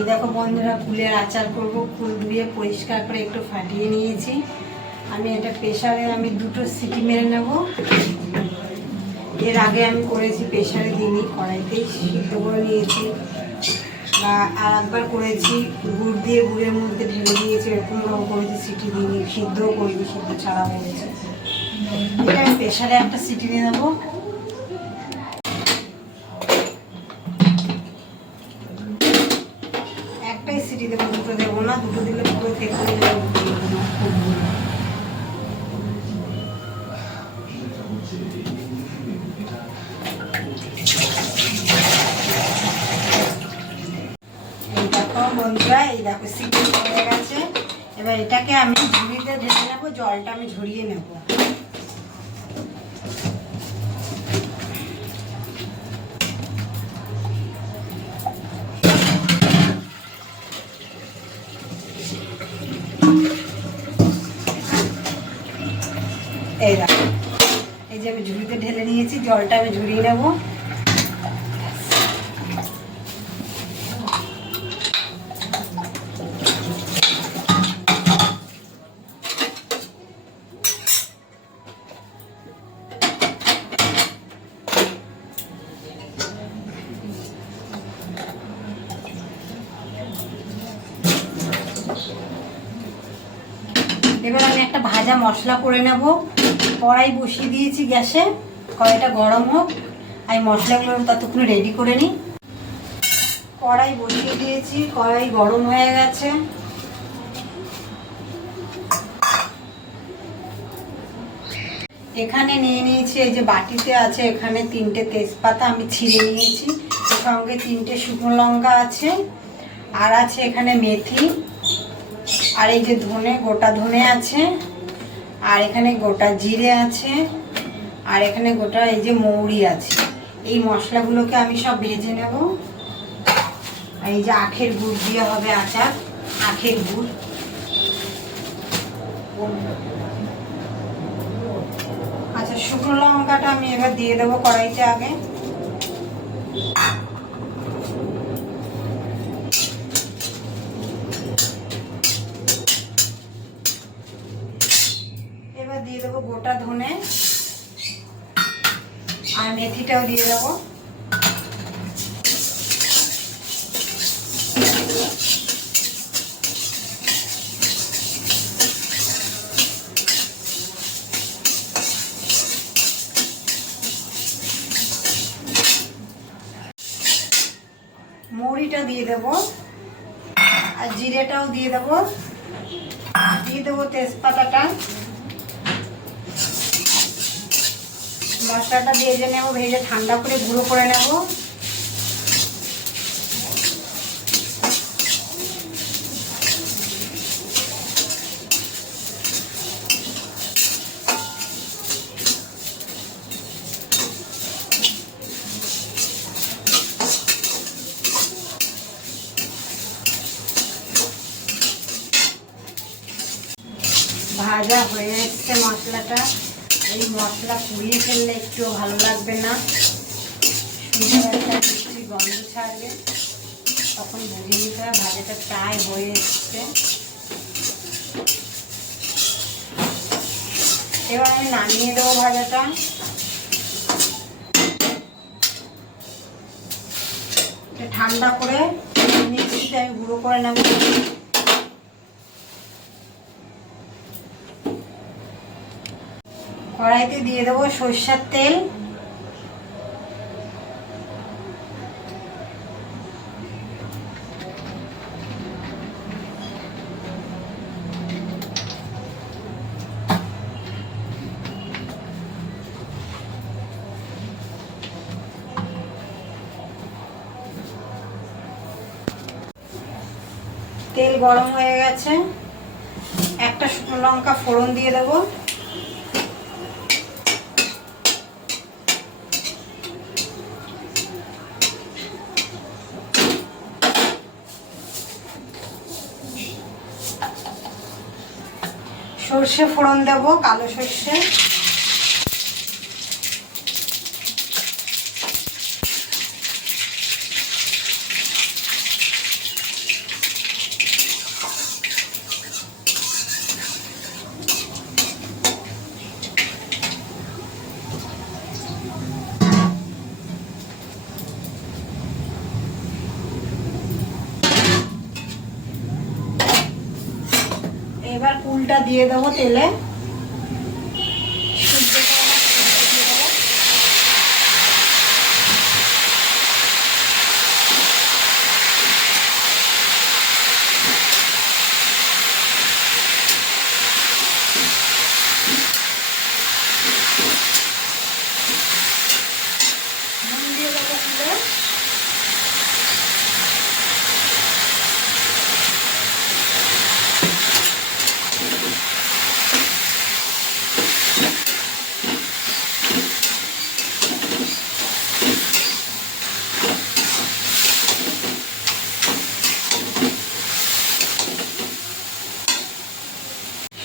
এই দেখো বন্ধুরা, ফুলের আচার করব। ফুল ধুয়ে পরিষ্কার করে একটু ফাটিয়ে নিয়েছি। আমি এটা প্রেসারে দুটো সিটি মেরে নেব। এর আগে আমি করেছি, প্রেসারে দিইনি, কড়াইতেই সিদ্ধ করে নিয়েছি। বা আর একবার করেছি গুড় দিয়ে, গুড়ের মধ্যে ঢেলে দিয়েছি, এরকমভাবে করেছি, সিটি দিইনি, সিদ্ধও করিনি, সিদ্ধ ছাড়া হয়েছে। এটা আমি প্রেসারে একটা সিটি দিয়ে দেবো। একটাই সিটি দেবো, দুটো দেবো না, দুটো দিলে পুরো থেকে বন্ধুরা, এই দেখো সিটি হয়ে গেছে। এবার এটাকে আমি ঝুড়িতে ঢেলে নেবো, জলটা আমি ঝরিয়ে নেব। এই দেখো, এই যে আমি ঝুড়িতে ঢেলে নিয়েছি, জলটা আমি ঝরিয়ে নেব। এবার আমি একটা ভাজা মশলা করে নেব। কড়াই বসিয়ে দিয়েছি গ্যাসে, কড়াইটা গরম হোক, আমি মশলাগুলো ততক্ষণ রেডি করে নিই। কড়াই বসিয়ে দিয়েছি, কড়াই গরম হয়ে গেছে। এখানে নিয়ে নিয়েছি, এই যে বাটিতে আছে, এখানে 3টে তেজপাতা আমি ছিঁড়ে নিয়েছি, সঙ্গে 3টে শুকনো লঙ্কা আছে, আর আছে এখানে মেথি, আর এই যে ধনে, গোটা ধনে আছে, আর এখানে গোটা জিরে আছে, আর এখানে গোটা এই যে মৌরি আছে। এই মশলাগুলোকে আমি সব ভেজে নেব। আর এই যে আখের গুড় দিয়ে হবে আচার, আখের গুড়। আচ্ছা, শুকনো লঙ্কাটা আমি এবার দিয়ে দেবো কড়াইতে আগে। এবার দিয়ে দেবো গোটা ধনে, আর মেথিটাও দিয়ে দেবো। মৌরিটা দিয়ে দেবো, আর জিরেটাও দিয়ে দেবো, দিয়ে দেবো তেজপাতাটা। মশলাটা ভেজে নেব, ভেজে ঠান্ডা করে গুঁড়ো করে নেব। ভাজা হয়ে এসছে মশলাটা। এই মশলা পুড়িয়ে ফেললে একটুও ভালো লাগবে না, সুন্দর একটা মিষ্টি গন্ধ ছাড়বে, তখন বুঝে নিতে হবে ভাজাটা প্রায় হয়ে এসছে। এবার আমি নামিয়ে দেবো ভাজাটা। ঠান্ডা করে মিক্সিতে আমি গুঁড়ো করে নেব। কড়াইতে দিয়ে দেবো সরষের তেল, তেল গরম হয়ে গেছে। একটা শুকনো লঙ্কা ফোড়ন দিয়ে দেবো। সর্ষে ফোড়ন দেব, কালো সর্ষে। এবার কুলটা দিয়ে দেবো তেলে।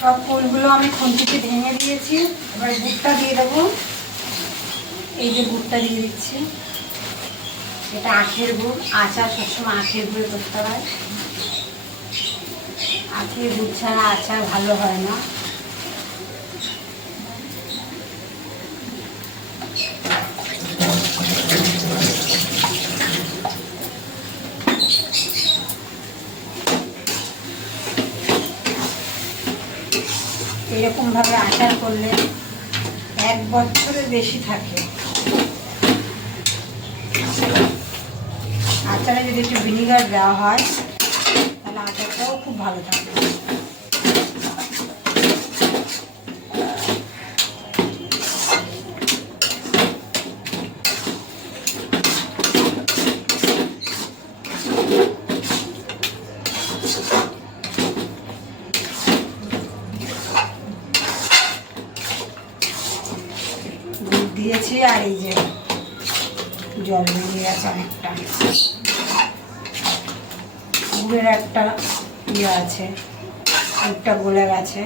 সব ফুলগুলো আমি খুন্তিতে ভেঙে দিয়েছি। এবার গুড়টা দিয়ে দেবো। এই যে গুড়টা দিয়ে দিচ্ছি, এটা আখের গুড়। আচার সবসময় আখের গুঁড়ে করতে হয়, আখের গুড় ছাড়া আচার ভালো হয় না। এরকমভাবে আচার করলে 1 বছরের বেশি থাকে। আচারে যদি একটু ভিনিগার দেওয়া হয় তাহলে আচারটাও খুব ভালো থাকে। দিয়েছি আর এই যে জল বেরিয়ে গেছে অনেকটা। গুড়ের একটা ইয়ে আছে, গুড়টা গলে গেছে।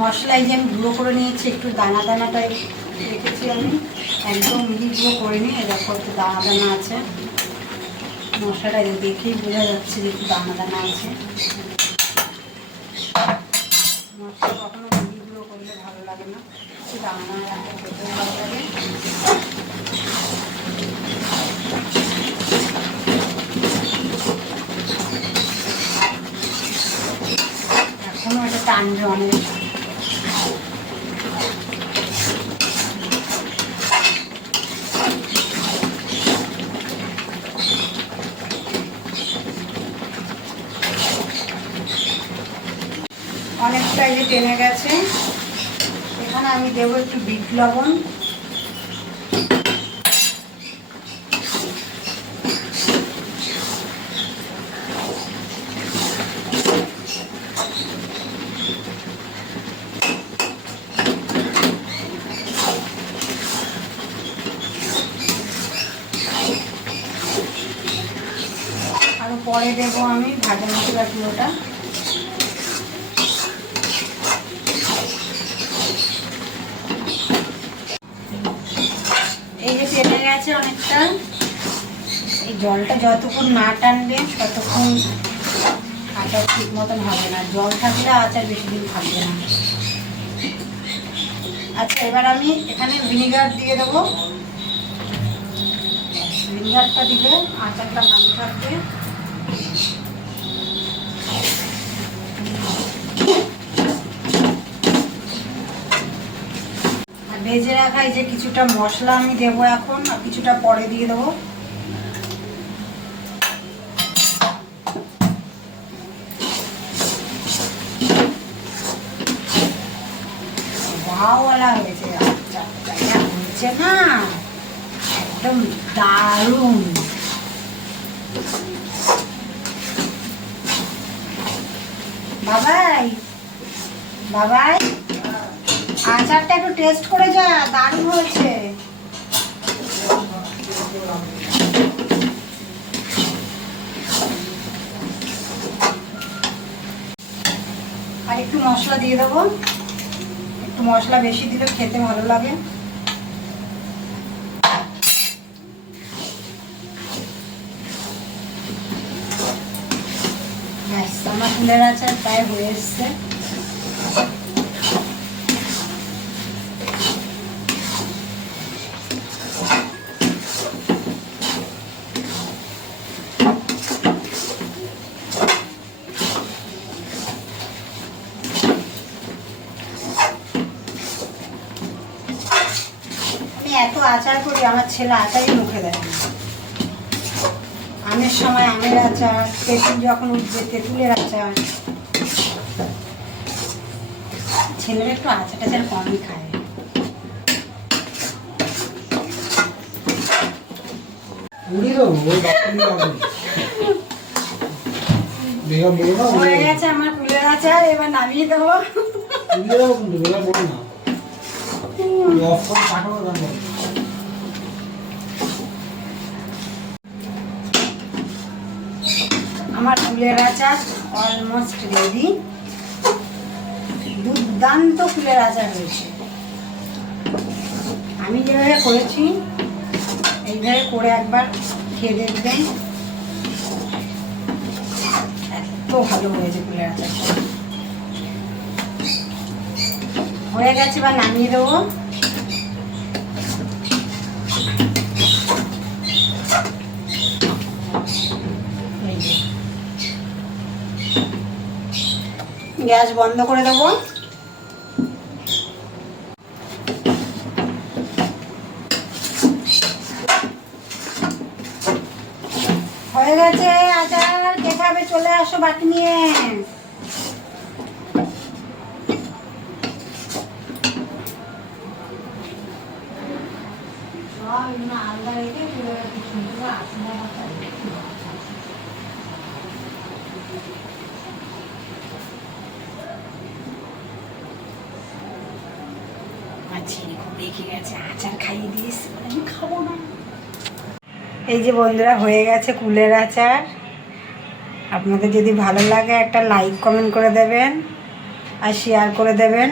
মশলা এই যে আমি গুঁড়ো করে নিয়েছি, একটু দানা দানাটাই রেখেছি আমি, একদম মিহি গুঁড়ো করিনি। দেখো একটু দানা দানা আছে, মশলাটা দেখেই বোঝা যাচ্ছে যে একটু দানা দানা আছে। মশলা কখনো মিহি গুঁড়ো করলে ভালো লাগে না, একটু দানা দানা রাখলে খেতেও ভালো লাগে। এখনো এটা টানবে অনেক। অনেকটা এই যে টেনে গেছে। এখানে আমি দেবো একটু বিট লবণ। আরো পরে দেবো আমি ভাজা মশলা গুঁড়োটা। এই যে টেনে গেছে অনেকটা। এই জলটা যতক্ষণ না টানবে ততক্ষণ আচার ঠিক মতন হবে না। জল থাকলে আচার বেশি দিন থাকবে না। আচ্ছা, এবার আমি এখানে ভিনিগার দিয়ে দেবো। ভিনিগারটা দিলে আচারটা ভালো থাকবে। আর ভেজে রাখা এই যে কিছুটা মশলা আমি দেবো এখন, আর কিছুটা পরে দিয়ে দেবো। ভাওয়ালা হয়েছে আচারটা, হয়েছে না একদম দারুণ। বাবাই বাবাই আচারটা একটু টেস্ট করে যা, দারুণ হয়েছে। আর একটু মশলা দিয়ে দেবো, একটু মশলা বেশি দিলে খেতে ভালো লাগে। ব্যাস, আমার কুলের আচার প্রায় হয়ে এসছে। এত আচার করি, আমার ছেলে আচারই মুখে দেয় না। আমের সময় আমের আচার, তেঁতুল যখন উঠবে তেঁতুলের আচার। ছেলেরা একটু আচার টাচার কমই খায়। হয়ে গেছে আমার কুলের আচার, এবার নামিয়ে দেবো। আমার কুলের আচার অলমোস্ট রেডি। দুর্দান্ত কুলের আচার হয়েছে। আমি যেভাবে করেছি এইভাবে করে একবার খেয়ে দেখবেন, এত ভালো হয়েছে কুলের আচারটা। হয়ে গেছে, বা নামিয়ে দেবো। গ্যাস বন্ধ করে দেবো। হয়ে গেছে আচার, কে খাবে চলে আসো বাটি নিয়ে। আলাদা রেখে আচার খাইয়ে দিয়েছি, আমি খাবো না। এই যে বন্ধুরা, হয়ে গেছে কুলের আচার। আপনাদের যদি ভালো লাগে একটা লাইক কমেন্ট করে দেবেন আর শেয়ার করে দেবেন।